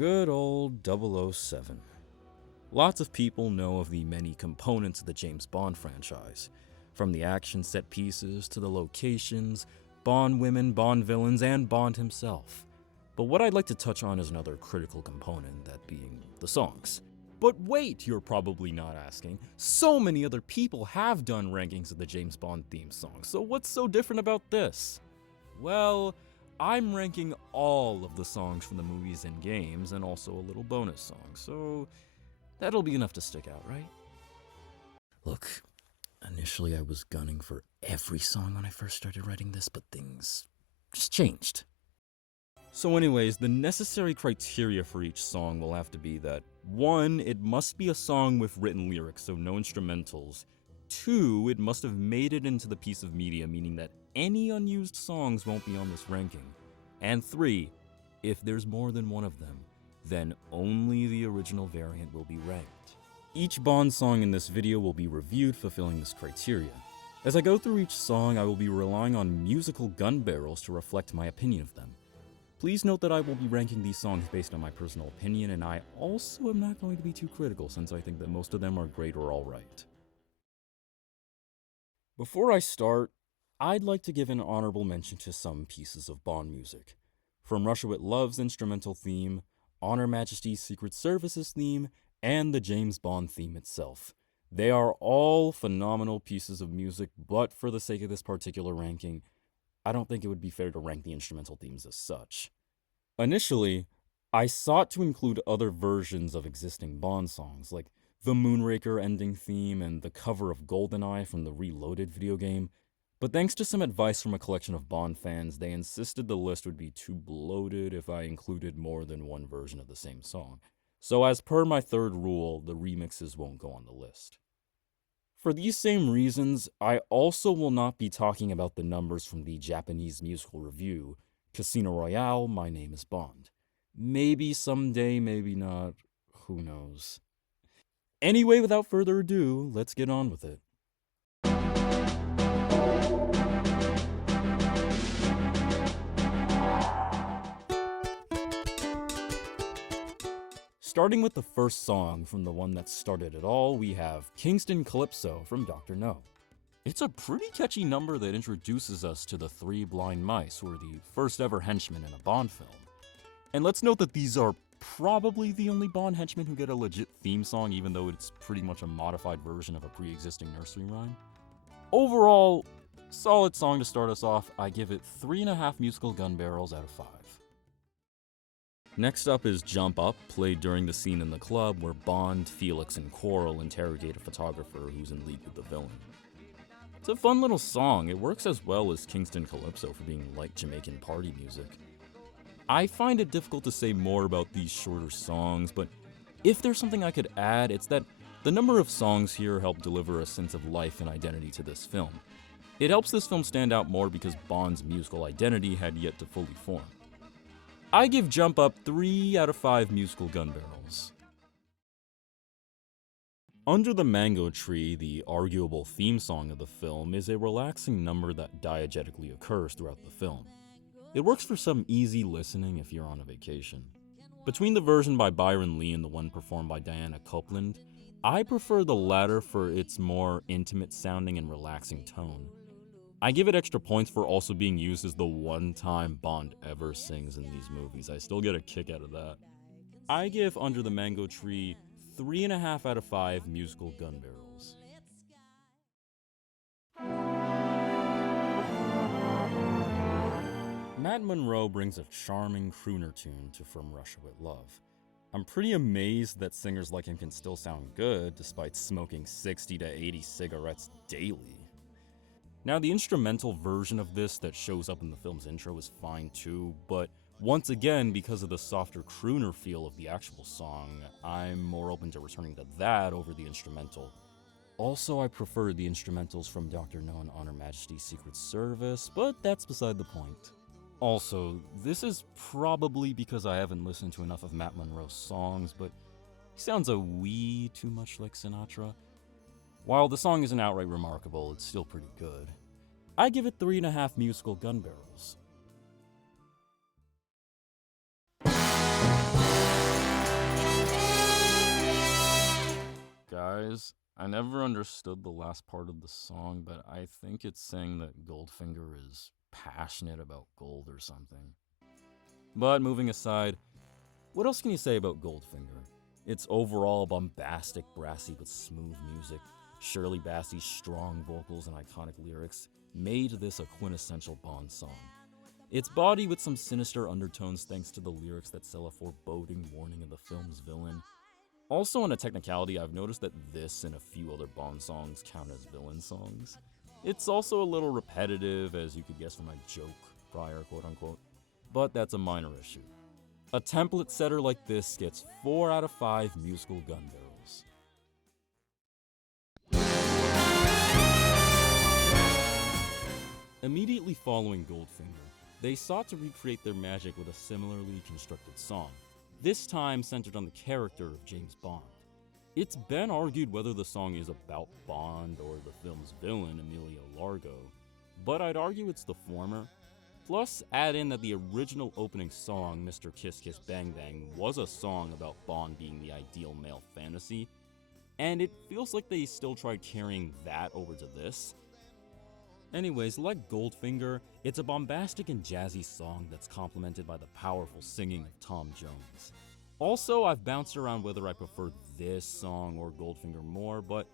Good old 007. Lots of people know of the many components of the James Bond franchise, from the action set pieces to the locations, Bond women, Bond villains, and Bond himself. But what I'd like to touch on is another critical component, that being the songs. But wait, you're probably not asking. So many other people have done rankings of the James Bond theme song, so what's so different about this? Well, I'm ranking all of the songs from the movies and games, and also a little bonus song, so that'll be enough to stick out, right? Look, initially I was gunning for every song when I first started writing this, but things just changed. So anyways, the necessary criteria for each song will have to be that 1, it must be a song with written lyrics, so no instrumentals. 2, it must have made it into the piece of media, meaning that any unused songs won't be on this ranking. And 3, if there's more than one of them, then only the original variant will be ranked. Each Bond song in this video will be reviewed fulfilling this criteria. As I go through each song, I will be relying on musical gun barrels to reflect my opinion of them. Please note that I will be ranking these songs based on my personal opinion, and I also am not going to be too critical since I think that most of them are great or alright. Before I start, I'd like to give an honorable mention to some pieces of Bond music. From Russia with Love's instrumental theme, On Her Majesty's Secret Service's theme, and the James Bond theme itself. They are all phenomenal pieces of music, but for the sake of this particular ranking, I don't think it would be fair to rank the instrumental themes as such. Initially, I sought to include other versions of existing Bond songs, like the Moonraker ending theme and the cover of GoldenEye from the Reloaded video game, but thanks to some advice from a collection of Bond fans, they insisted the list would be too bloated if I included more than one version of the same song. So as per my third rule, the remixes won't go on the list. For these same reasons, I also will not be talking about the numbers from the Japanese musical review, Casino Royale, My Name is Bond. Maybe someday, maybe not, who knows. Anyway, without further ado, let's get on with it. Starting with the first song from the one that started it all, we have Kingston Calypso from Dr. No. It's a pretty catchy number that introduces us to the 3 blind mice, who are the first ever henchmen in a Bond film. And let's note that these are probably the only Bond henchmen who get a legit theme song, even though it's pretty much a modified version of a pre-existing nursery rhyme. Overall, solid song to start us off. I give it 3.5 musical gun barrels out of 5. Next up is Jump Up, played during the scene in the club where Bond, Felix, and Coral interrogate a photographer who's in league with the villain. It's a fun little song. It works as well as Kingston Calypso for being light Jamaican party music. I find it difficult to say more about these shorter songs, but if there's something I could add, it's that the number of songs here help deliver a sense of life and identity to this film. It helps this film stand out more because Bond's musical identity had yet to fully form. I give Jump Up 3 out of 5 musical gun barrels. Under the Mango Tree, the arguable theme song of the film, is a relaxing number that diegetically occurs throughout the film. It works for some easy listening if you're on a vacation. Between the version by Byron Lee and the one performed by Diana Copeland, I prefer the latter for its more intimate sounding and relaxing tone. I give it extra points for also being used as the one time Bond ever sings in these movies. I still get a kick out of that. I give Under the Mango Tree 3.5 out of 5 musical gun barrels. Matt Monro brings a charming crooner tune to From Russia with Love. I'm pretty amazed that singers like him can still sound good despite smoking 60 to 80 cigarettes daily. Now, the instrumental version of this that shows up in the film's intro is fine too, but once again, because of the softer crooner feel of the actual song, I'm more open to returning to that over the instrumental. Also, I prefer the instrumentals from Dr. No and On Her Majesty's Secret Service, but that's beside the point. Also, this is probably because I haven't listened to enough of Matt Monro's songs, but he sounds a wee too much like Sinatra. While the song isn't outright remarkable, it's still pretty good. I give it 3.5 musical gun barrels. Guys, I never understood the last part of the song, but I think it's saying that Goldfinger is passionate about gold or something. But moving aside, what else can you say about Goldfinger? It's overall bombastic, brassy, but smooth music. Shirley Bassey's strong vocals and iconic lyrics made this a quintessential Bond song. It's bawdy with some sinister undertones thanks to the lyrics that sell a foreboding warning of the film's villain. Also, on a technicality, I've noticed that this and a few other Bond songs count as villain songs. It's also a little repetitive, as you could guess from my joke prior, quote unquote, but that's a minor issue. A template setter like this gets 4 out of 5 musical gun barrels. Immediately following Goldfinger, they sought to recreate their magic with a similarly constructed song, this time centered on the character of James Bond. It's been argued whether the song is about Bond or the film's villain, Emilio Largo, but I'd argue it's the former. Plus, add in that the original opening song, Mr. Kiss Kiss Bang Bang, was a song about Bond being the ideal male fantasy, and it feels like they still tried carrying that over to this. Anyways, like Goldfinger, it's a bombastic and jazzy song that's complemented by the powerful singing of Tom Jones. Also, I've bounced around whether I prefer this song or Goldfinger more, but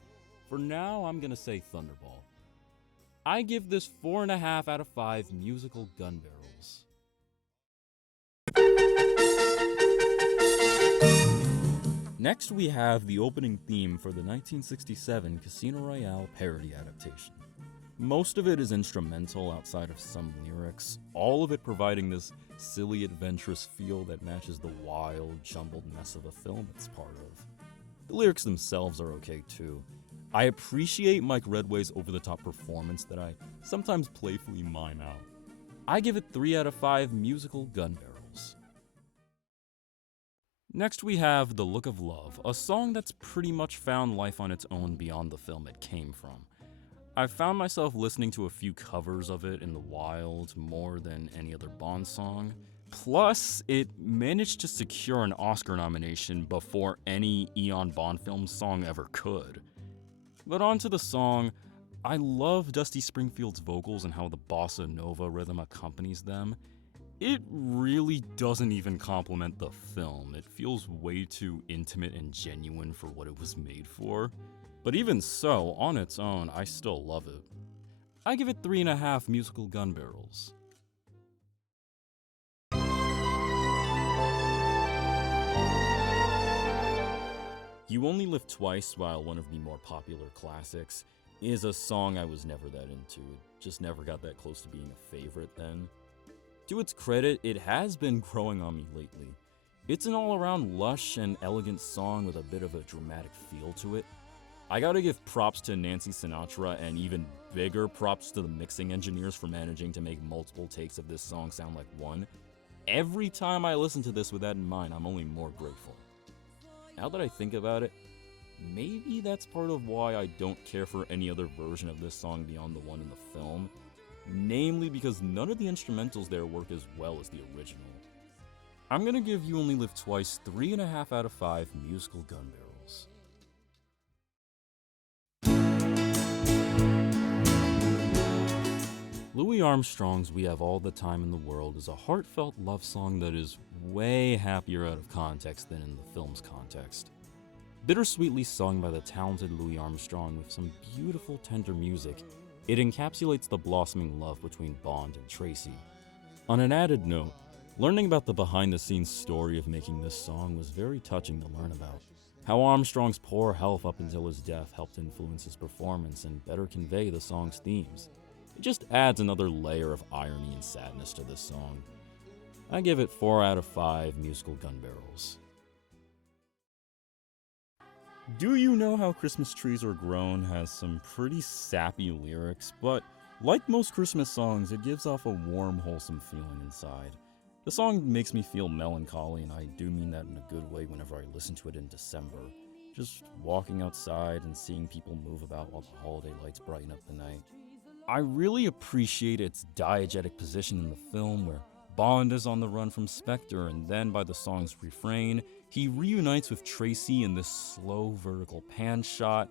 for now, I'm gonna say Thunderball. I give this 4.5 out of 5 musical gun barrels. Next, we have the opening theme for the 1967 Casino Royale parody adaptation. Most of it is instrumental outside of some lyrics, all of it providing this silly, adventurous feel that matches the wild, jumbled mess of a film it's part of. The lyrics themselves are okay too. I appreciate Mike Redway's over-the-top performance that I sometimes playfully mime out. I give it 3 out of 5 musical gun barrels. Next we have The Look of Love, a song that's pretty much found life on its own beyond the film it came from. I've found myself listening to a few covers of it in the wild more than any other Bond song. Plus, it managed to secure an Oscar nomination before any Eon Bond film song ever could. But on to the song, I love Dusty Springfield's vocals and how the bossa nova rhythm accompanies them. It really doesn't even complement the film. It feels way too intimate and genuine for what it was made for. But even so, on its own, I still love it. I give it 3.5 musical gun barrels. You Only Live Twice, while one of the more popular classics, is a song I was never that into. It just never got that close to being a favorite then. To its credit, it has been growing on me lately. It's an all-around lush and elegant song with a bit of a dramatic feel to it. I gotta give props to Nancy Sinatra and even bigger props to the mixing engineers for managing to make multiple takes of this song sound like one. Every time I listen to this with that in mind, I'm only more grateful. Now that I think about it, maybe that's part of why I don't care for any other version of this song beyond the one in the film, namely because none of the instrumentals there work as well as the original. I'm gonna give You Only Live Twice 3.5 out of 5 musical gun barrels. Louis Armstrong's We Have All the Time in the World is a heartfelt love song that is way happier out of context than in the film's context. Bittersweetly sung by the talented Louis Armstrong with some beautiful tender music, it encapsulates the blossoming love between Bond and Tracy. On an added note, learning about the behind-the-scenes story of making this song was very touching to learn about. How Armstrong's poor health up until his death helped influence his performance and better convey the song's themes. It just adds another layer of irony and sadness to this song. I give it 4 out of 5 musical gun barrels. Do You Know How Christmas Trees Are Grown has some pretty sappy lyrics, but like most Christmas songs, it gives off a warm, wholesome feeling inside. The song makes me feel melancholy, and I do mean that in a good way whenever I listen to it in December. Just walking outside and seeing people move about while the holiday lights brighten up the night. I really appreciate its diegetic position in the film where Bond is on the run from Spectre, and then by the song's refrain, He reunites with Tracy in this slow vertical pan shot,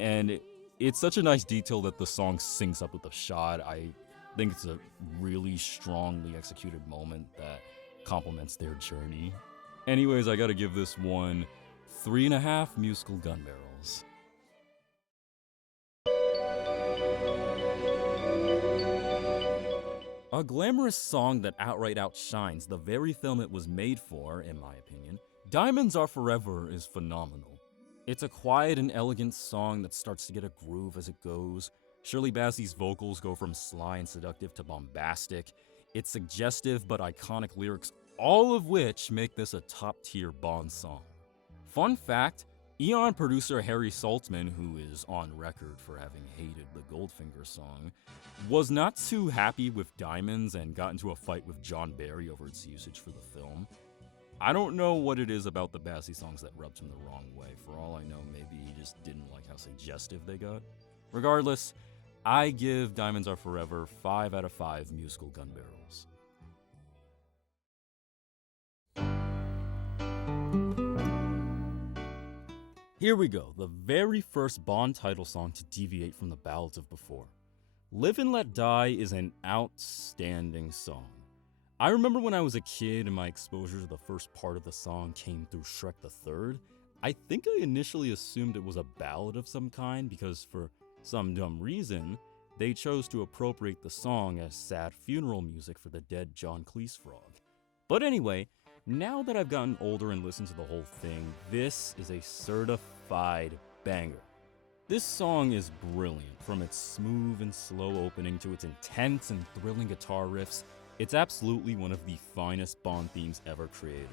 and it's such a nice detail that the song syncs up with the shot. I think it's a really strongly executed moment that complements their journey. Anyways, I gotta give this one 3.5 musical gun barrels. A glamorous song that outright outshines the very film it was made for, in my opinion, Diamonds Are Forever is phenomenal. It's a quiet and elegant song that starts to get a groove as it goes. Shirley Bassey's vocals go from sly and seductive to bombastic. It's suggestive but iconic lyrics, all of which make this a top-tier Bond song. Fun fact, Eon producer Harry Saltzman, who is on record for having hated the Goldfinger song, was not too happy with Diamonds and got into a fight with John Barry over its usage for the film. I don't know what it is about the Bassey songs that rubbed him the wrong way. For all I know, maybe he just didn't like how suggestive they got. Regardless, I give Diamonds Are Forever 5 out of 5 musical gun barrels. Here we go, the very first Bond title song to deviate from the ballads of before. Live and Let Die is an outstanding song. I remember when I was a kid and my exposure to the first part of the song came through Shrek the Third. I think I initially assumed it was a ballad of some kind because for some dumb reason, they chose to appropriate the song as sad funeral music for the dead John Cleese frog. But anyway, now that I've gotten older and listened to the whole thing, this is a certified banger. This song is brilliant, from its smooth and slow opening to its intense and thrilling guitar riffs. It's absolutely one of the finest Bond themes ever created.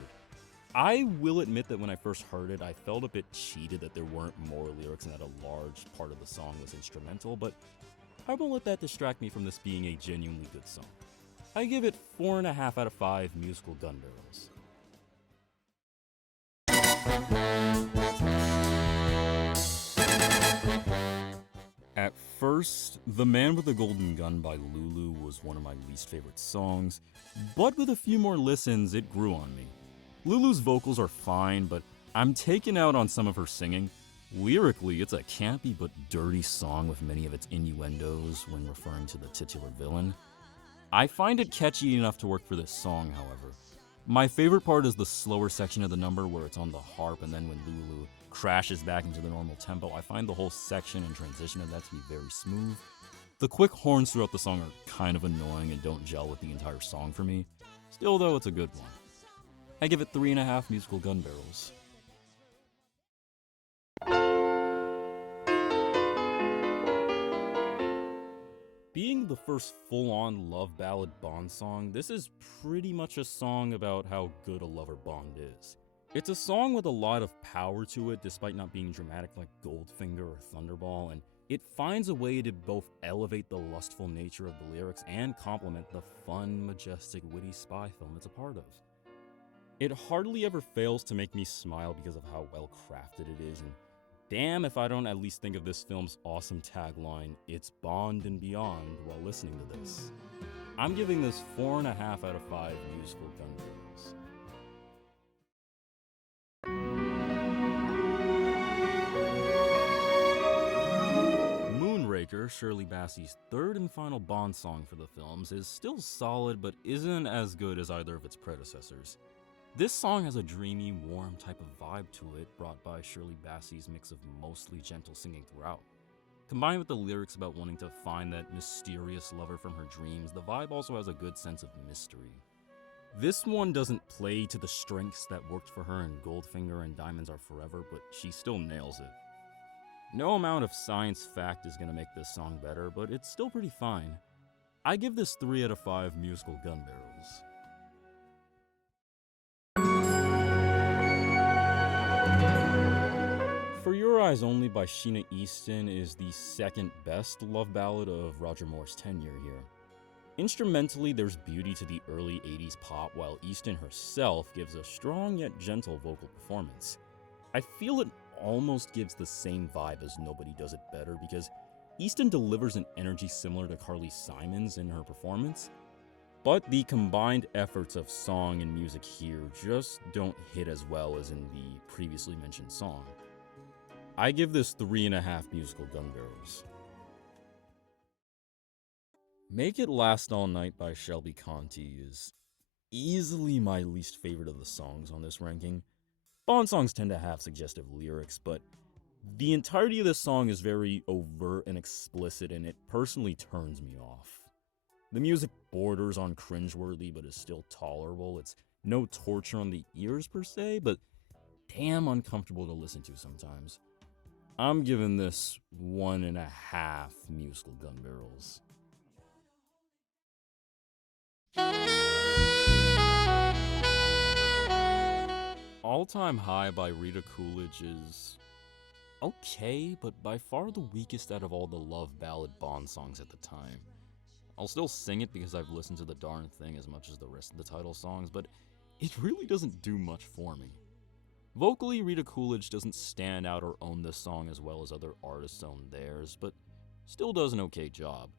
I will admit that when I first heard it, I felt a bit cheated that there weren't more lyrics and that a large part of the song was instrumental, but I won't let that distract me from this being a genuinely good song. I give it 4.5 out of 5 musical gun barrels. At first, The Man with the Golden Gun by Lulu was one of my least favorite songs, but with a few more listens, it grew on me. Lulu's vocals are fine, but I'm taken out on some of her singing. Lyrically, it's a campy but dirty song with many of its innuendos when referring to the titular villain. I find it catchy enough to work for this song, however. My favorite part is the slower section of the number where it's on the harp, and then when Lulu crashes back into the normal tempo. I find the whole section and transition of that to be very smooth. The quick horns throughout the song are kind of annoying and don't gel with the entire song for me. Still though, it's a good one. I give it 3.5 musical gun barrels. Being the first full-on love ballad Bond song, this is pretty much a song about how good a lover Bond is. It's a song with a lot of power to it despite not being dramatic like Goldfinger or Thunderball, and it finds a way to both elevate the lustful nature of the lyrics and complement the fun, majestic, witty spy film it's a part of. It hardly ever fails to make me smile because of how well crafted it is, and damn if I don't at least think of this film's awesome tagline, "It's Bond and Beyond," while listening to this. I'm giving this 4.5 out of 5 musical gun barrels. Moonraker, Shirley Bassey's third and final Bond song for the films, is still solid but isn't as good as either of its predecessors. This song has a dreamy, warm type of vibe to it, brought by Shirley Bassey's mix of mostly gentle singing throughout. Combined with the lyrics about wanting to find that mysterious lover from her dreams, the vibe also has a good sense of mystery. This one doesn't play to the strengths that worked for her in Goldfinger and Diamonds Are Forever, but she still nails it. No amount of science fact is going to make this song better, but it's still pretty fine. I give this 3 out of 5 musical gun barrels. For Your Eyes Only by Sheena Easton is the second best love ballad of Roger Moore's tenure here. Instrumentally, there's beauty to the early 80s pop, while Easton herself gives a strong yet gentle vocal performance. I feel it almost gives the same vibe as Nobody Does It Better because Easton delivers an energy similar to Carly Simon's in her performance. But the combined efforts of song and music here just don't hit as well as in the previously mentioned song. I give this 3.5 musical gun barrels. Make It Last All Night by Shelby Conti is easily my least favorite of the songs on this ranking. Bond songs tend to have suggestive lyrics, but the entirety of this song is very overt and explicit, and it personally turns me off. The music borders on cringeworthy, but is still tolerable. It's no torture on the ears per se, but damn uncomfortable to listen to sometimes. I'm giving this 1.5 musical gun barrels. All Time High by Rita Coolidge is okay, but by far the weakest out of all the love ballad Bond songs at the time. I'll still sing it because I've listened to the darn thing as much as the rest of the title songs, but it really doesn't do much for me. Vocally, Rita Coolidge doesn't stand out or own this song as well as other artists own theirs, but still does an okay job.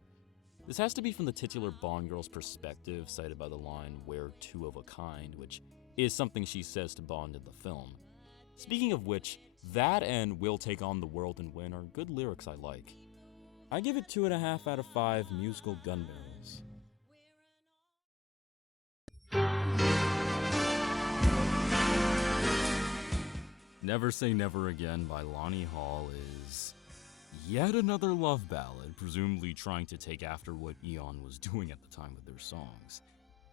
This has to be from the titular Bond girl's perspective, cited by the line, "We're two of a kind," which is something she says to Bond in the film. Speaking of which, that and "We'll Take on the World and Win" are good lyrics I like. I give it 2.5 out of 5 musical gun barrels. Never Say Never Again by Lonnie Hall is yet another love ballad, presumably trying to take after what Eon was doing at the time with their songs.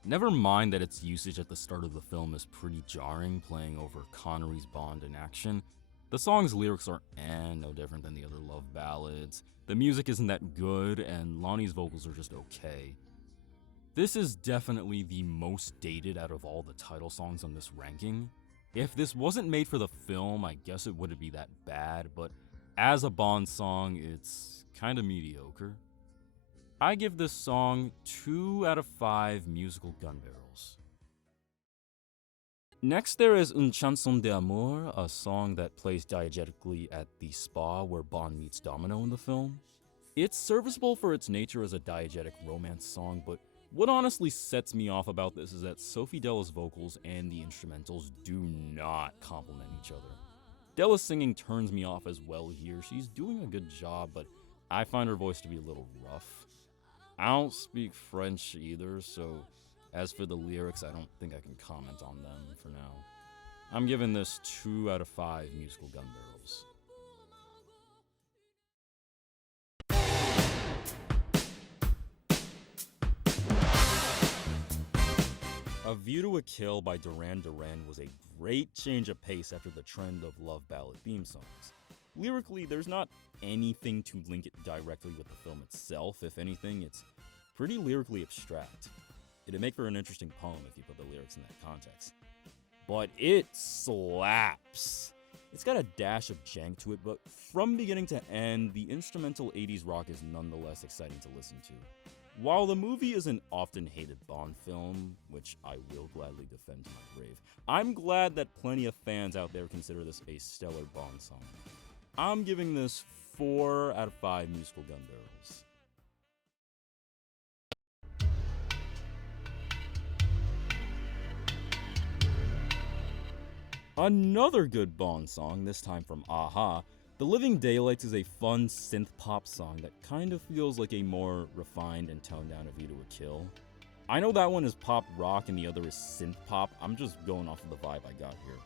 Never mind that its usage at the start of the film is pretty jarring, playing over Connery's Bond in action. The song's lyrics are no different than the other love ballads. The music isn't that good, and Lonnie's vocals are just okay. This is definitely the most dated out of all the title songs on this ranking. If this wasn't made for the film, I guess it wouldn't be that bad, but as a Bond song, it's kinda mediocre. I give this song 2 out of 5 musical gun barrels. Next, there is Une chanson d'amour, a song that plays diegetically at the spa where Bond meets Domino in the film. It's serviceable for its nature as a diegetic romance song, but what honestly sets me off about this is that Sophie Della's vocals and the instrumentals do not complement each other. Della's singing turns me off as well here. She's doing a good job, but I find her voice to be a little rough. I don't speak French either, so as for the lyrics, I don't think I can comment on them for now. I'm giving this 2 out of 5 musical gun barrels. A View to a Kill by Duran Duran was a great change of pace after the trend of love ballad theme songs. Lyrically, there's not anything to link it directly with the film itself. If anything, it's pretty lyrically abstract. It'd make for an interesting poem if you put the lyrics in that context. But it slaps! It's got a dash of jank to it, but from beginning to end, the instrumental 80s rock is nonetheless exciting to listen to. While the movie is an often hated Bond film, which I will gladly defend to my grave, I'm glad that plenty of fans out there consider this a stellar Bond song. I'm giving this 4 out of 5 musical gun barrels. Another good Bond song, this time from a-ha, The Living Daylights is a fun synth-pop song that kind of feels like a more refined and toned-down A View to a Kill. I know that one is pop rock and the other is synth-pop, I'm just going off of the vibe I got here.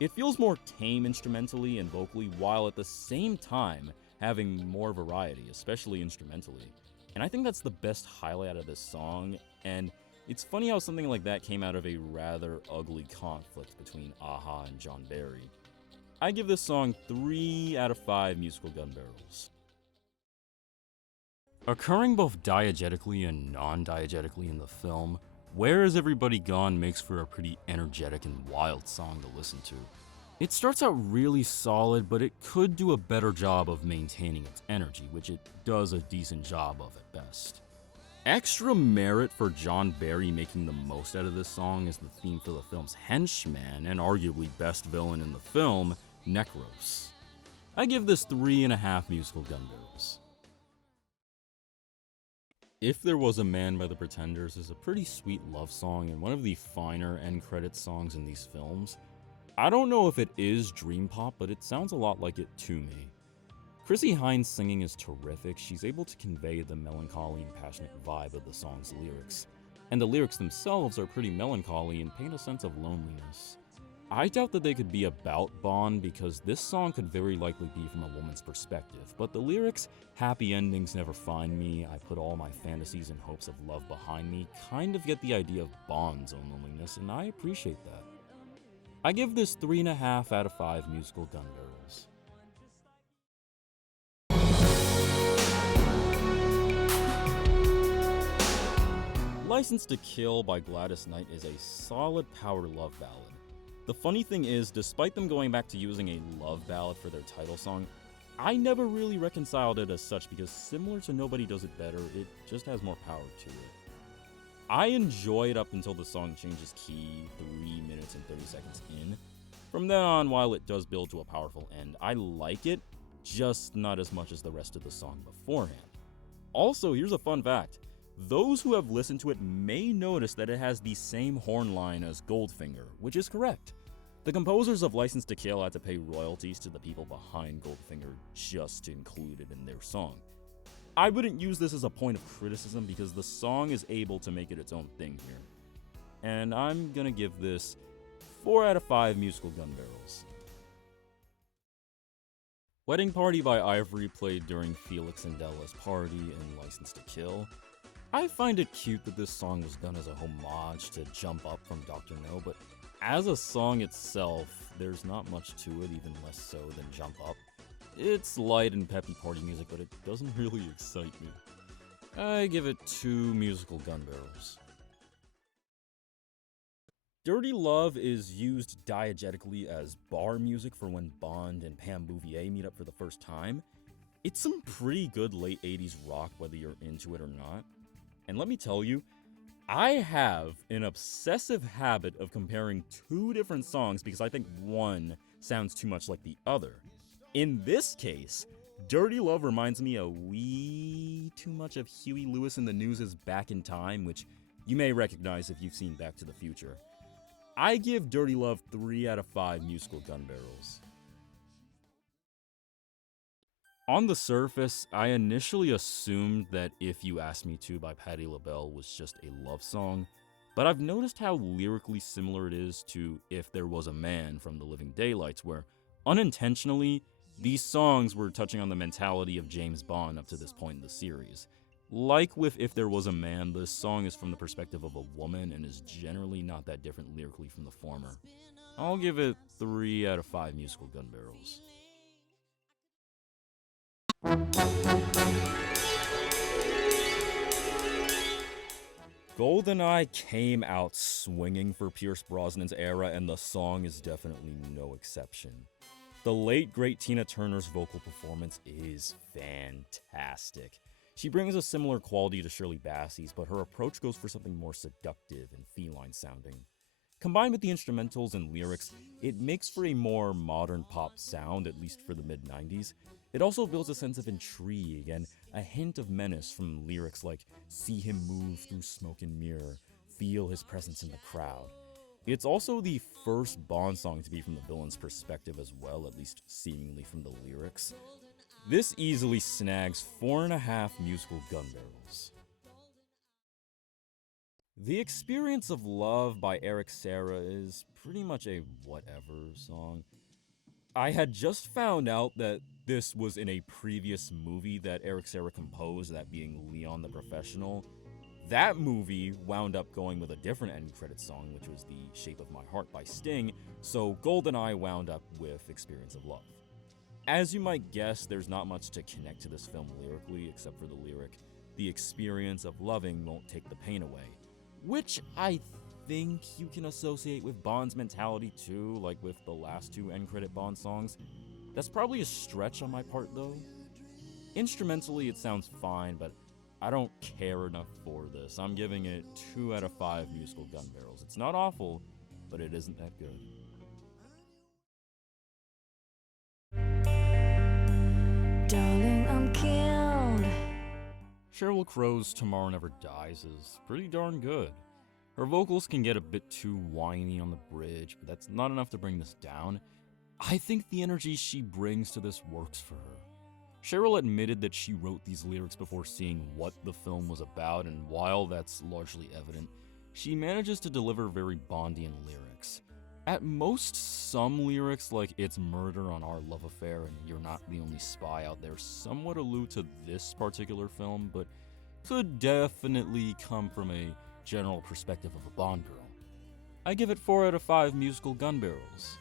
It feels more tame instrumentally and vocally, while at the same time having more variety, especially instrumentally. And I think that's the best highlight out of this song, and it's funny how something like that came out of a rather ugly conflict between a-ha and John Barry. I give this song 3 out of 5 musical gun barrels. Occurring both diegetically and non-diegetically in the film, Where Is Everybody Gone makes for a pretty energetic and wild song to listen to. It starts out really solid, but it could do a better job of maintaining its energy, which it does a decent job of at best. Extra merit for John Barry making the most out of this song is the theme for the film's henchman and arguably best villain in the film, Necros. I give this 3.5 musical gun barrels. If There Was a Man by the Pretenders is a pretty sweet love song and one of the finer end credit songs in these films. I don't know if it is dream pop, but it sounds a lot like it to me. Chrissie Hynde's singing is terrific. She's able to convey the melancholy and passionate vibe of the song's lyrics. And the lyrics themselves are pretty melancholy and paint a sense of loneliness. I doubt that they could be about Bond because this song could very likely be from a woman's perspective, but the lyrics, happy endings never find me, I put all my fantasies and hopes of love behind me, kind of get the idea of Bond's own loneliness, and I appreciate that. I give this 3.5 out of 5 musical gun barrels. License to Kill by Gladys Knight is a solid power love ballad. The funny thing is, despite them going back to using a love ballad for their title song, I never really reconciled it as such because similar to Nobody Does It Better, it just has more power to it. I enjoy it up until the song changes key 3 minutes and 30 seconds in. From then on, while it does build to a powerful end, I like it, just not as much as the rest of the song beforehand. Also, here's a fun fact. Those who have listened to it may notice that it has the same horn line as Goldfinger, which is correct. The composers of License to Kill had to pay royalties to the people behind Goldfinger just to include it in their song. I wouldn't use this as a point of criticism because the song is able to make it its own thing here. And I'm gonna give this 4 out of 5 musical gun barrels. Wedding Party by Ivory played during Felix and Della's party in License to Kill. I find it cute that this song was done as a homage to Jump Up from Dr. No, but as a song itself, there's not much to it, even less so than Jump Up. It's light and peppy party music, but it doesn't really excite me. I give it 2 musical gun barrels. Dirty Love is used diegetically as bar music for when Bond and Pam Bouvier meet up for the first time. It's some pretty good late 80s rock whether you're into it or not. And let me tell you, I have an obsessive habit of comparing 2 different songs because I think one sounds too much like the other. In this case, Dirty Love reminds me a wee too much of Huey Lewis and the News' Back in Time, which you may recognize if you've seen Back to the Future. I give Dirty Love 3 out of 5 musical gun barrels. On the surface, I initially assumed that If You Ask Me To by Patti LaBelle was just a love song, but I've noticed how lyrically similar it is to If There Was a Man from The Living Daylights, where, unintentionally, these songs were touching on the mentality of James Bond up to this point in the series. Like with If There Was a Man, this song is from the perspective of a woman and is generally not that different lyrically from the former. I'll give it 3 out of 5 musical gun barrels. GoldenEye came out swinging for Pierce Brosnan's era, and the song is definitely no exception. The late great Tina Turner's vocal performance is fantastic. She brings a similar quality to Shirley Bassey's, but her approach goes for something more seductive and feline sounding. Combined with the instrumentals and lyrics, it makes for a more modern pop sound, at least for the mid-90s. It also builds a sense of intrigue and a hint of menace from lyrics like "See him move through smoke and mirror, feel his presence in the crowd." It's also the first Bond song to be from the villain's perspective as well, at least seemingly from the lyrics. This easily snags 4.5 musical gun barrels. The Experience of Love by Eric Serra is pretty much a whatever song. I had just found out that this was in a previous movie that Eric Serra composed, that being Leon the Professional. That movie wound up going with a different end credit song, which was The Shape of My Heart by Sting, so GoldenEye wound up with Experience of Love. As you might guess, there's not much to connect to this film lyrically, except for the lyric, "The experience of loving won't take the pain away," which I think you can associate with Bond's mentality too, like with the last 2 end credit Bond songs. That's probably a stretch on my part though. Instrumentally it sounds fine, but I don't care enough for this. I'm giving it 2 out of 5 musical gun barrels. It's not awful, but it isn't that good. Sheryl Crow's Tomorrow Never Dies is pretty darn good. Her vocals can get a bit too whiny on the bridge, but that's not enough to bring this down. I think the energy she brings to this works for her. Sheryl admitted that she wrote these lyrics before seeing what the film was about, and while that's largely evident, she manages to deliver very Bondian lyrics. At most, some lyrics like "It's murder on our love affair" and "You're not the only spy out there" somewhat allude to this particular film, but could definitely come from a general perspective of a Bond girl. I give it 4 out of 5 musical gun barrels.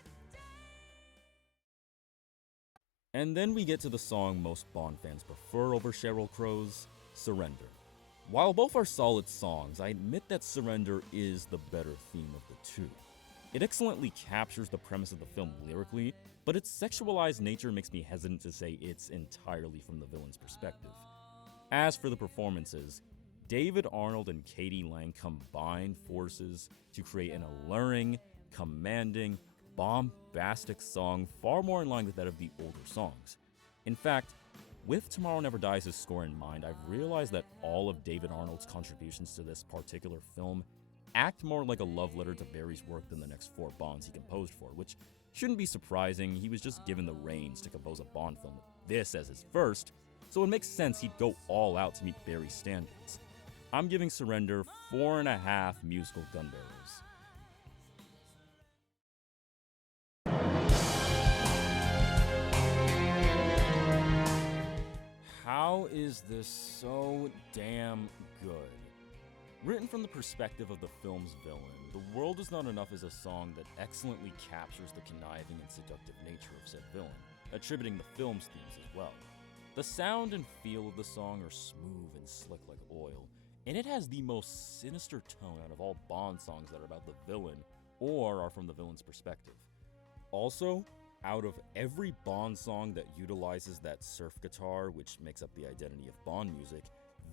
And then we get to the song most Bond fans prefer over Sheryl Crow's, Surrender. While both are solid songs, I admit that Surrender is the better theme of the two. It excellently captures the premise of the film lyrically, but its sexualized nature makes me hesitant to say it's entirely from the villain's perspective. As for the performances, David Arnold and Katie Lang combined forces to create an alluring, commanding, bombastic song far more in line with that of the older songs. In fact, with Tomorrow Never Dies' score in mind, I've realized that all of David Arnold's contributions to this particular film act more like a love letter to Barry's work than the next 4 Bonds he composed for, which shouldn't be surprising. He was just given the reins to compose a Bond film with this as his first, so it makes sense he'd go all out to meet Barry's standards. I'm giving Surrender 4.5 musical gun barrels. How is this so damn good? Written from the perspective of the film's villain, The World Is Not Enough is a song that excellently captures the conniving and seductive nature of said villain, attributing the film's themes as well. The sound and feel of the song are smooth and slick like oil, and it has the most sinister tone out of all Bond songs that are about the villain or are from the villain's perspective. Also, out of every Bond song that utilizes that surf guitar, which makes up the identity of Bond music,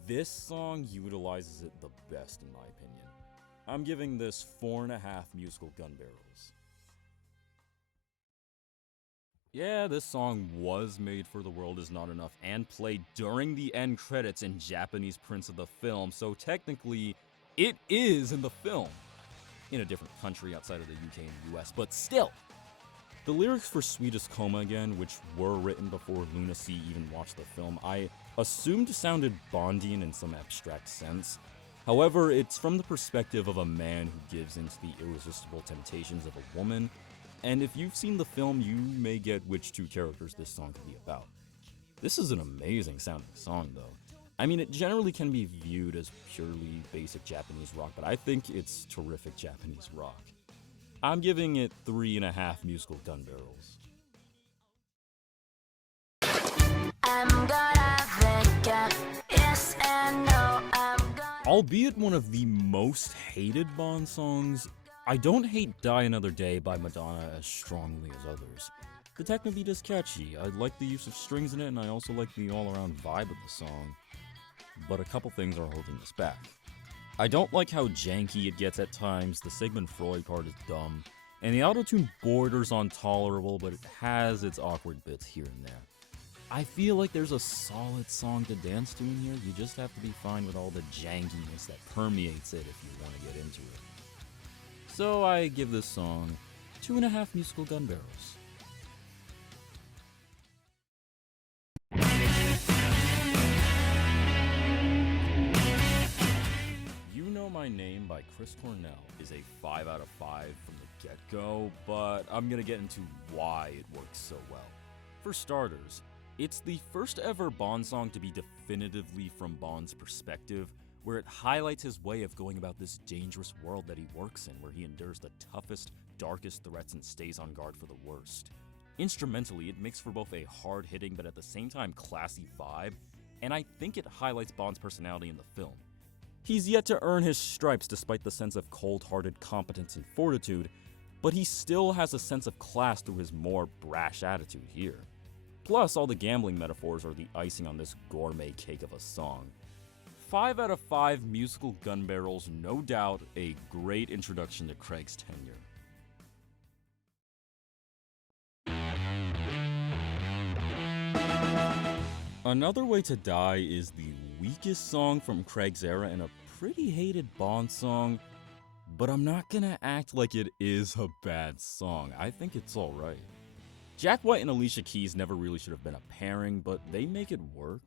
this song utilizes it the best in my opinion. I'm giving this 4.5 musical gun barrels. Yeah, this song was made for The World Is Not Enough and played during the end credits in Japanese prints of the film, so technically, it is in the film. In a different country outside of the UK and US, but still! The lyrics for Sweetest Coma Again, which were written before Luna C even watched the film, I assumed sounded Bondian in some abstract sense. However, it's from the perspective of a man who gives into the irresistible temptations of a woman, and if you've seen the film, you may get which 2 characters this song could be about. This is an amazing sounding song, though. I mean, it generally can be viewed as purely basic Japanese rock, but I think it's terrific Japanese rock. I'm giving it 3.5 musical gun barrels. Albeit one of the most hated Bond songs, I don't hate Die Another Day by Madonna as strongly as others. The techno beat is catchy, I like the use of strings in it, and I also like the all-around vibe of the song. But a couple things are holding this back. I don't like how janky it gets at times, the Sigmund Freud part is dumb, and the autotune borders on tolerable, but it has its awkward bits here and there. I feel like there's a solid song to dance to in here, you just have to be fine with all the jankiness that permeates it if you want to get into it. So I give this song 2.5 musical gun barrels. You Know My Name by Chris Cornell is a 5 out of 5 from the get-go, but I'm gonna get into why it works so well. For starters, it's the first ever Bond song to be definitively from Bond's perspective, where it highlights his way of going about this dangerous world that he works in, where he endures the toughest, darkest threats and stays on guard for the worst. Instrumentally, it makes for both a hard-hitting but at the same time classy vibe, and I think it highlights Bond's personality in the film. He's yet to earn his stripes despite the sense of cold-hearted competence and fortitude, but he still has a sense of class through his more brash attitude here. Plus, all the gambling metaphors are the icing on this gourmet cake of a song. 5 out of 5 musical gun barrels, no doubt a great introduction to Craig's tenure. Another Way to Die is the weakest song from Craig's era and a pretty hated Bond song, but I'm not gonna act like it is a bad song. I think it's alright. Jack White and Alicia Keys never really should have been a pairing, but they make it work.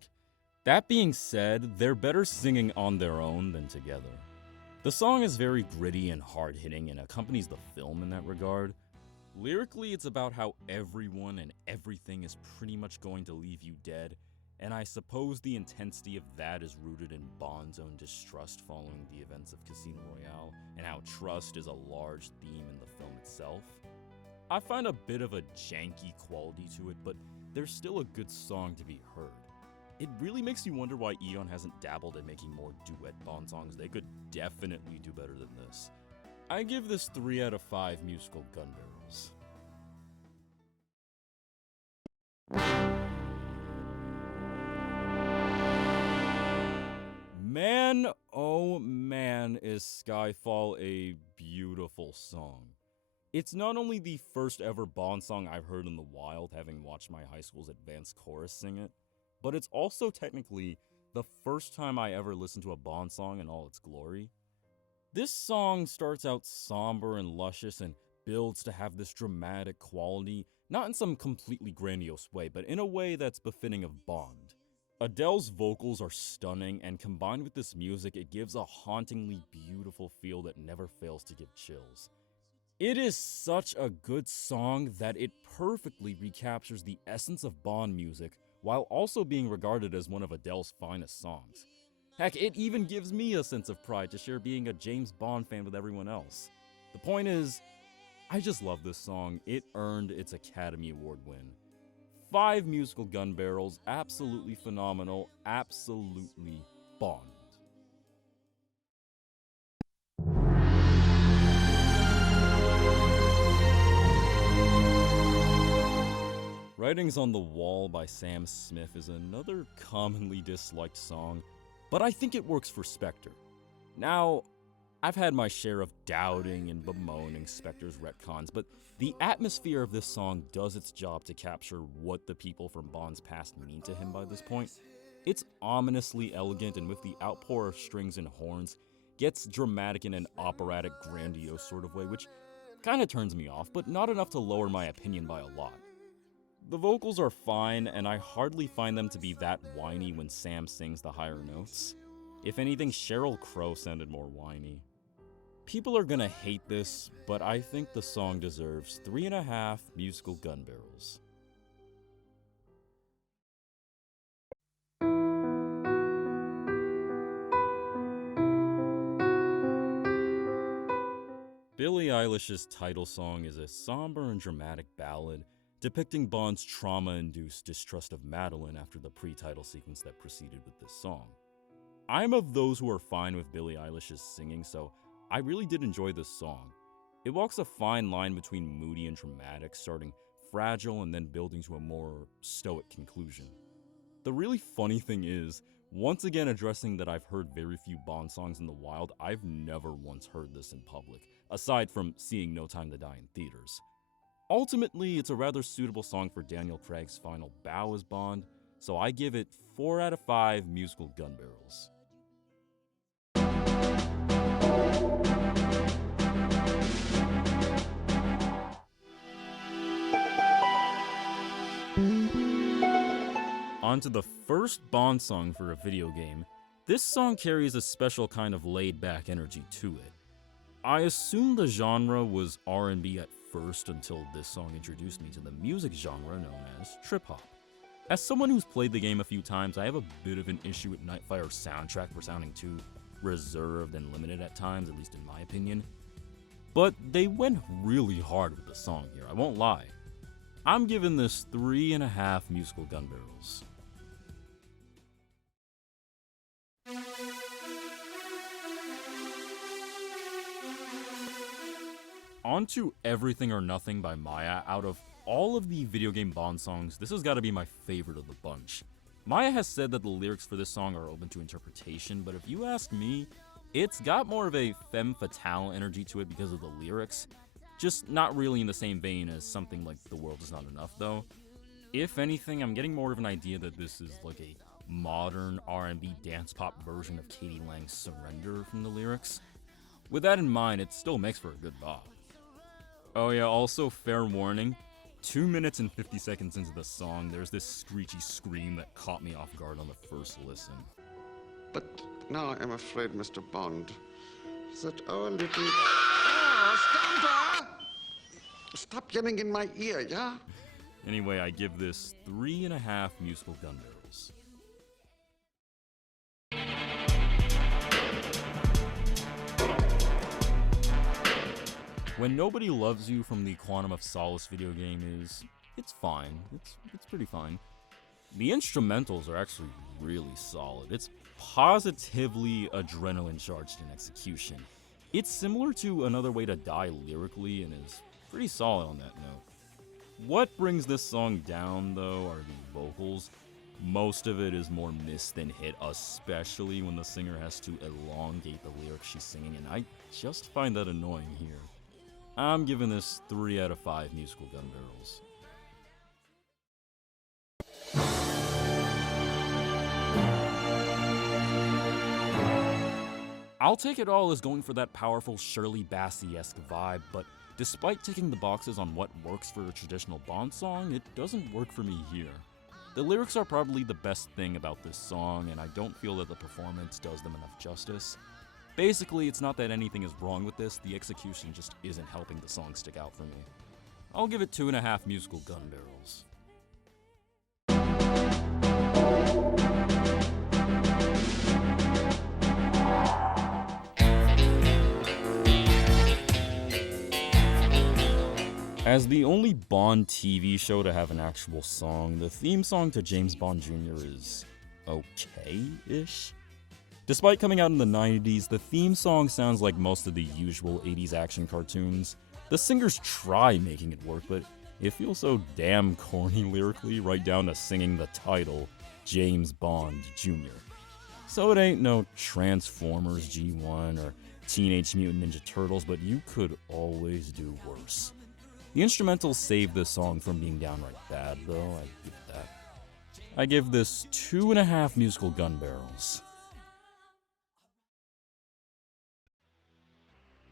That being said, they're better singing on their own than together. The song is very gritty and hard-hitting and accompanies the film in that regard. Lyrically, it's about how everyone and everything is pretty much going to leave you dead, and I suppose the intensity of that is rooted in Bond's own distrust following the events of Casino Royale, and how trust is a large theme in the film itself. I find a bit of a janky quality to it, but there's still a good song to be heard. It really makes you wonder why Eon hasn't dabbled in making more duet Bond songs. They could definitely do better than this. I give this 3 out of 5 musical gun barrels. Man, oh man, is Skyfall a beautiful song. It's not only the first ever Bond song I've heard in the wild, having watched my high school's advanced chorus sing it, but it's also technically the first time I ever listened to a Bond song in all its glory. This song starts out somber and luscious and builds to have this dramatic quality, not in some completely grandiose way, but in a way that's befitting of Bond. Adele's vocals are stunning, and combined with this music, it gives a hauntingly beautiful feel that never fails to give chills. It is such a good song that it perfectly recaptures the essence of Bond music while also being regarded as one of Adele's finest songs. Heck, it even gives me a sense of pride to share being a James Bond fan with everyone else. The point is, I just love this song. It earned its Academy Award win. 5 musical gun barrels, absolutely phenomenal, absolutely Bond. Writings on the Wall by Sam Smith is another commonly disliked song, but I think it works for Spectre. Now, I've had my share of doubting and bemoaning Spectre's retcons, but the atmosphere of this song does its job to capture what the people from Bond's past mean to him by this point. It's ominously elegant, and with the outpour of strings and horns, gets dramatic in an operatic, grandiose sort of way, which kinda turns me off, but not enough to lower my opinion by a lot. The vocals are fine, and I hardly find them to be that whiny when Sam sings the higher notes. If anything, Sheryl Crow sounded more whiny. People are gonna hate this, but I think the song deserves 3.5 musical gun barrels. Billie Eilish's title song is a somber and dramatic ballad depicting Bond's trauma-induced distrust of Madeline after the pre-title sequence that proceeded with this song. I'm of those who are fine with Billie Eilish's singing, so I really did enjoy this song. It walks a fine line between moody and dramatic, starting fragile and then building to a more stoic conclusion. The really funny thing is, once again addressing that I've heard very few Bond songs in the wild, I've never once heard this in public, aside from seeing No Time to Die in theaters. Ultimately, it's a rather suitable song for Daniel Craig's final bow as Bond, so I give it 4 out of 5 musical gun barrels. On to the first Bond song for a video game. This song carries a special kind of laid-back energy to it. I assume the genre was R&B at first until this song introduced me to the music genre known as trip-hop. As someone who's played the game a few times, I have a bit of an issue with Nightfire's soundtrack for sounding too reserved and limited at times, at least in my opinion. But they went really hard with the song here, I won't lie. I'm giving this 3.5 musical gun barrels. On to Everything or Nothing by Maya. Out of all of the video game Bond songs, this has got to be my favorite of the bunch. Maya has said that the lyrics for this song are open to interpretation, but if you ask me, it's got more of a femme fatale energy to it because of the lyrics, just not really in the same vein as something like The World Is Not Enough though. If anything, I'm getting more of an idea that this is like a modern R&B dance pop version of Katie Lang's Surrender from the lyrics. With that in mind, it still makes for a good bop. Oh yeah, also fair warning, 2 minutes and 50 seconds into the song, there's this screechy scream that caught me off guard on the first listen. But now I'm afraid, Mr. Bond, that our little... Stamper! Stop yelling in my ear, yeah? Anyway, I give this 3.5 musical gun barrels. When Nobody Loves You from the Quantum of Solace video game it's fine. It's pretty fine. The instrumentals are actually really solid. It's positively adrenaline charged in execution. It's similar to Another Way to Die lyrically and is pretty solid on that note. What brings this song down, though, are the vocals. Most of it is more miss than hit, especially when the singer has to elongate the lyrics she's singing, and I just find that annoying here. I'm giving this 3 out of 5 musical gun barrels. I'll Take It All is going for that powerful Shirley Bassey-esque vibe, but despite ticking the boxes on what works for a traditional Bond song, it doesn't work for me here. The lyrics are probably the best thing about this song, and I don't feel that the performance does them enough justice. Basically, it's not that anything is wrong with this, the execution just isn't helping the song stick out for me. I'll give it 2.5 musical gun barrels. As the only Bond TV show to have an actual song, the theme song to James Bond Jr. is okay-ish. Despite coming out in the 90s, the theme song sounds like most of the usual 80s action cartoons. The singers try making it work, but it feels so damn corny lyrically, right down to singing the title, James Bond Jr. So it ain't no Transformers G1 or Teenage Mutant Ninja Turtles, but you could always do worse. The instrumentals save this song from being downright bad, though, I give it that. I give this 2.5 musical gun barrels.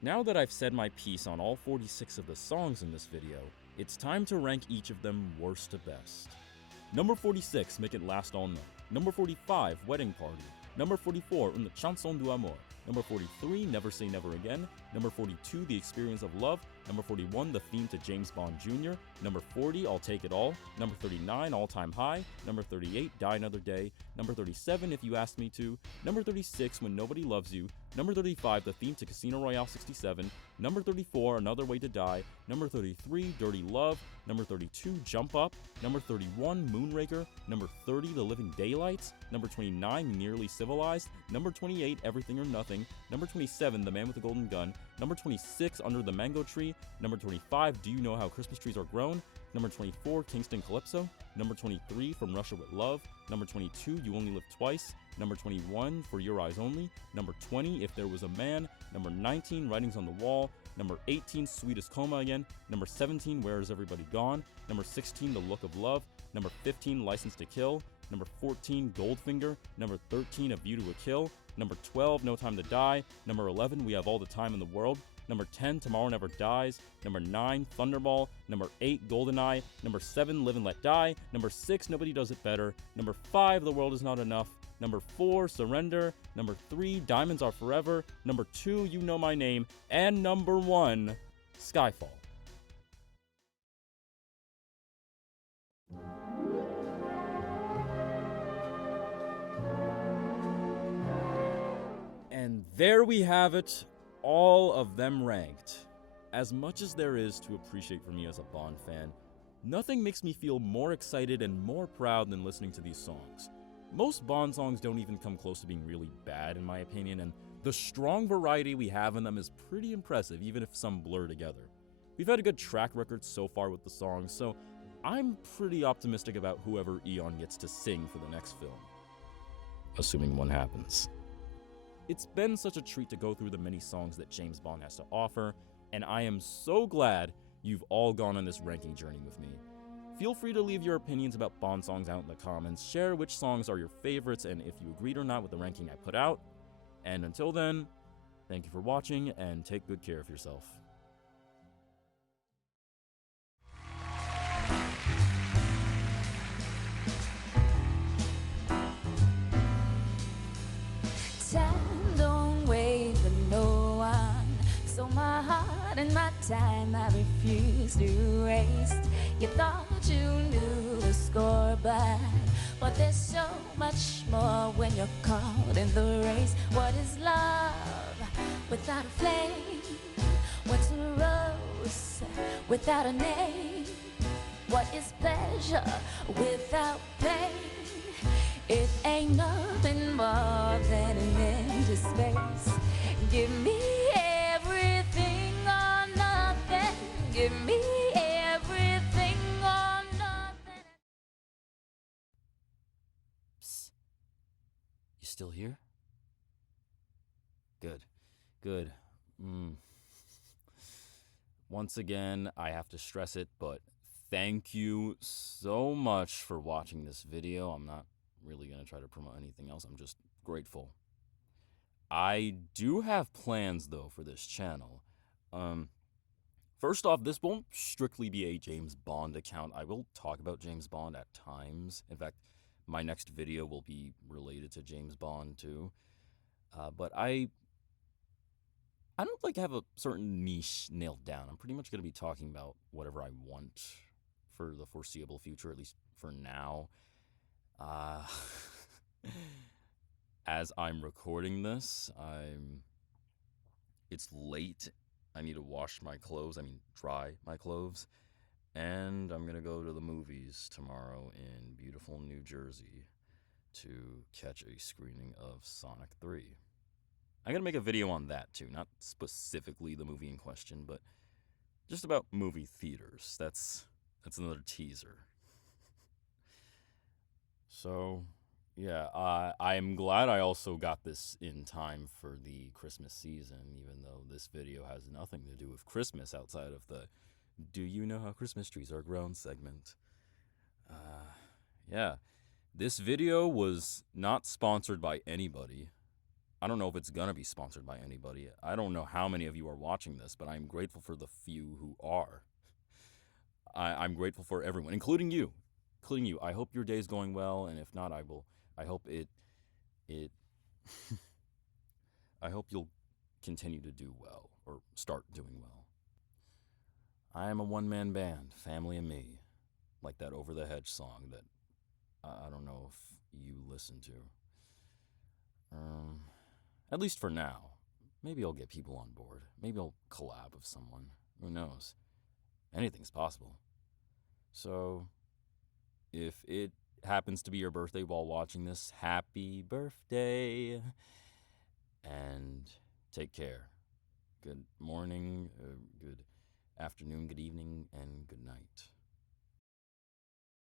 Now that I've said my piece on all 46 of the songs in this video, it's time to rank each of them worst to best. Number 46, Make It Last All Night. Number 45, Wedding Party. Number 44, Une Chanson d'Amour. Number 43, Never Say Never Again. Number 42, The Experience of Love. Number 41, the theme to James Bond Jr. Number 40, I'll Take It All. Number 39, All Time High. Number 38, Die Another Day. Number 37, If You Ask Me To. Number 36, When Nobody Loves You. Number 35, the theme to Casino Royale 67. Number 34, Another Way to Die. Number 33, Dirty Love. Number 32, Jump Up. Number 31, Moonraker. Number 30, The Living Daylights. Number 29, Nearly Civilized. Number 28, Everything or Nothing. Number 27, The Man with the Golden Gun. Number 26, Under the Mango Tree. Number 25, Do You Know How Christmas Trees Are Grown? Number 24, Kingston Calypso. Number 23, From Russia with Love. Number 22, You Only Live Twice. Number 21, For Your Eyes Only. Number 20, If There Was a Man. Number 19, Writings on the Wall. Number 18, Sweet as Coma Again. Number 17, Where Is Everybody Gone? Number 16, The Look of Love. Number 15, License to Kill. Number 14, Goldfinger. Number 13, A View to a Kill. Number 12, No Time to Die. Number 11, We Have All the Time in the World. Number 10, Tomorrow Never Dies. Number 9, Thunderball. Number 8, Goldeneye. Number 7, Live and Let Die. Number 6, Nobody Does It Better. Number 5, The World Is Not Enough. Number 4, Surrender. Number 3, Diamonds Are Forever. Number 2, You Know My Name. And number 1, Skyfall. And there we have it, all of them ranked. As much as there is to appreciate for me as a Bond fan, nothing makes me feel more excited and more proud than listening to these songs. Most Bond songs don't even come close to being really bad in my opinion, and the strong variety we have in them is pretty impressive, even if some blur together. We've had a good track record so far with the songs, so I'm pretty optimistic about whoever Eon gets to sing for the next film. Assuming one happens. It's been such a treat to go through the many songs that James Bond has to offer, and I am so glad you've all gone on this ranking journey with me. Feel free to leave your opinions about Bond songs out in the comments, share which songs are your favorites, and if you agreed or not with the ranking I put out. And until then, thank you for watching, and take good care of yourself. Time don't wait for no one, so my heart and my time I refuse to waste. You thought you knew the score, but there's so much more when you're caught in the race. What is love without a flame? What's a rose without a name? What is pleasure without pain? It ain't nothing more than an empty space. Give me everything or nothing. Give me everything or nothing. Psst. You still here? Good. Good. Once again, I have to stress it, but thank you so much for watching this video. I'm not really going to try to promote anything else. I'm just grateful. I do have plans, though, for this channel. First off, this won't strictly be a James Bond account. I will talk about James Bond at times. In fact, my next video will be related to James Bond, too. But I don't like have a certain niche nailed down. I'm pretty much going to be talking about whatever I want for the foreseeable future, at least for now. As I'm recording this, it's late. I need to wash my clothes, dry my clothes. And I'm going to go to the movies tomorrow in beautiful New Jersey to catch a screening of Sonic 3. I'm going to make a video on that too, not specifically the movie in question, but just about movie theaters. That's another teaser. So, yeah, I'm glad I also got this in time for the Christmas season, even though this video has nothing to do with Christmas outside of the "Do you know how Christmas trees are grown" segment. Yeah, this video was not sponsored by anybody. I don't know if it's gonna be sponsored by anybody. I don't know how many of you are watching this, but I'm grateful for the few who are. I'm grateful for everyone, including you. I hope your day's going well, and if not, I hope I hope you'll continue to do well, or start doing well. I am a one-man band, family and me, like that Over the Hedge song that I don't know if you listen to. At least for now. Maybe I'll get people on board. Maybe I'll collab with someone. Who knows? Anything's possible. So, if it happens to be your birthday while watching this, happy birthday! And take care. Good morning, good afternoon, good evening, and good night.